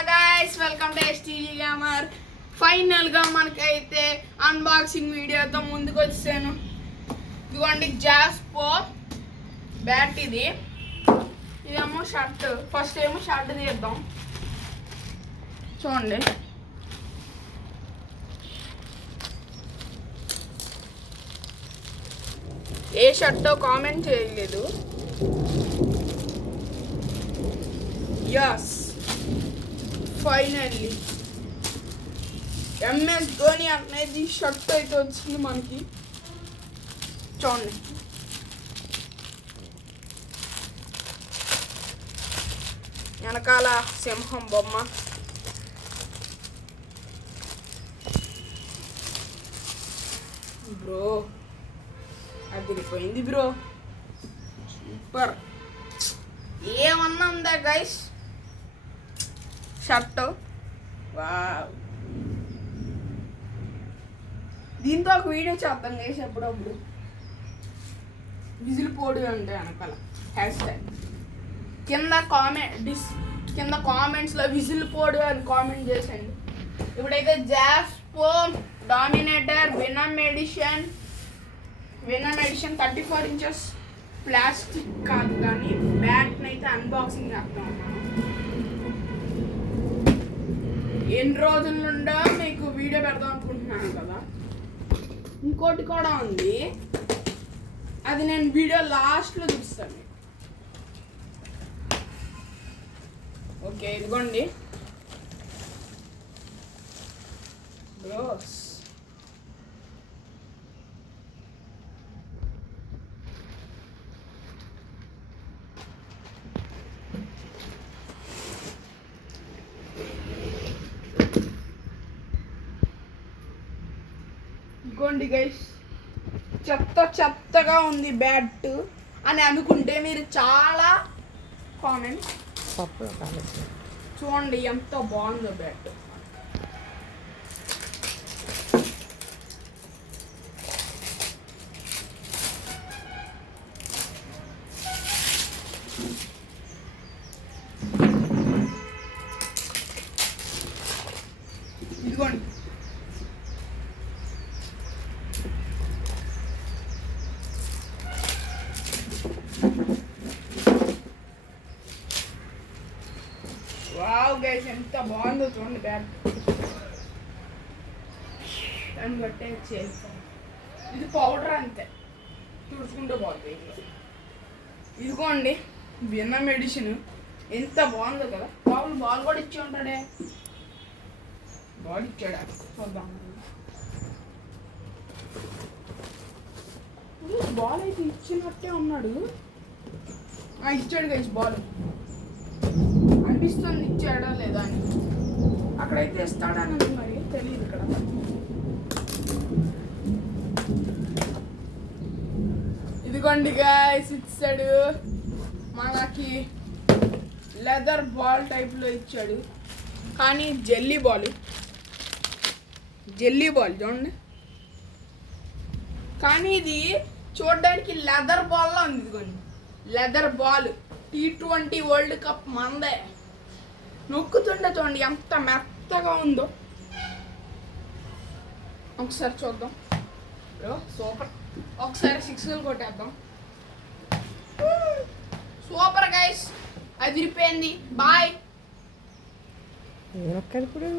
Hello guys, welcome to STG gamer. ఫైనల్గా మనకైతే unboxing వీడియోతో ముందుకు వచ్చాను. ఇదిగోండి జాస్పో బ్యాట్. ఇదేమో షర్ట్. ఫస్ట్ ఏమో షర్ట్ తీద్దాం. చూడండి, ఏ షర్టో కామెంట్ చేయలేదు. యస్, ఫైనల్లీ ఎంఎస్ ధోని అనేది షర్ట్ అయితే వచ్చింది మనకి. చూడండి, వెనకాల సింహం బొమ్మ. బ్రో అదిరిపోయింది బ్రో, సూపర్. ఏమన్నా ఉందా గైస్ షర్ట్? వావ్, దీంతో ఒక వీడియో చేద్దాం గైస్ ఎప్పుడప్పుడు. విజిల్ పోడు అంటే వెనకాల హ్యాష్ ట్యాగ్ కింద కామెంట్స్లో విజిల్ పోడు అని కామెంట్ చేసేయండి. ఇప్పుడైతే Jaspo Dominator Venom edition 34 inches plastic కాదు కానీ బ్యాట్ని అయితే అన్బాక్సింగ్ చేస్తా ఉన్నాను. ఎన్ని రోజుల నుండో మీకు వీడియో పెడదాం అనుకుంటున్నాను కదా. ఇంకోటి కూడా ఉంది, అది నేను వీడియో లాస్ట్లో చూస్తాను. ఓకే, ఇదిగోండి బ్రోస్. ఇదిగోండి గైస్, చెత్తగా ఉంది బ్యాట్ అని అనుకుంటే మీరు చాలా కామెంట్ చూడండి ఎంత బాగుందో బ్యాట్. ఇదిగోండి, వావ్ గైస్, ఎంత బాగుందో చూడండి బ్యాట్. దాన్ని బట్టే చేస్తాం. ఇది పౌడర్ అంతే, తుడుచుకుంటూ పోతుంది. ఇదిగోండి వెనమ్ ఎడిషన్, ఎంత బాగుందో కదా. బాల్ కూడా ఇచ్చి ఉంటాడే. బాల్ ఇచ్చాడా చూద్దాం. బాల్ అయితే ఇచ్చినట్టే ఉన్నాడు. ఇచ్చాడు గైస్ బాల్. అనిపిస్తుంది ఇచ్చాడా లేదా అని. అక్కడైతే ఇస్తాడని మరి తెలియదు. ఇక్కడ ఇదిగోండి గైస్, ఇచ్చాడు మనకి. లెదర్ బాల్ టైప్లో ఇచ్చాడు కానీ జెల్లీ బాల్ చూడండి. కానీ ఇది చూడడానికి లెదర్ బాల్లో ఉంది. ఇదిగోండి leather ball. T20 world cup మందే. నొక్కుతుండే చూడండి ఎంత మెత్తగా ఉందో. ఒకసారి చూద్దాం. సూపర్. ఒకసారి 6 కొట్టేద్దాం. సూపర్ గైస్, అదిరిపోయింది. బాయ్. ఏమొక్కాలి ఇప్పుడు?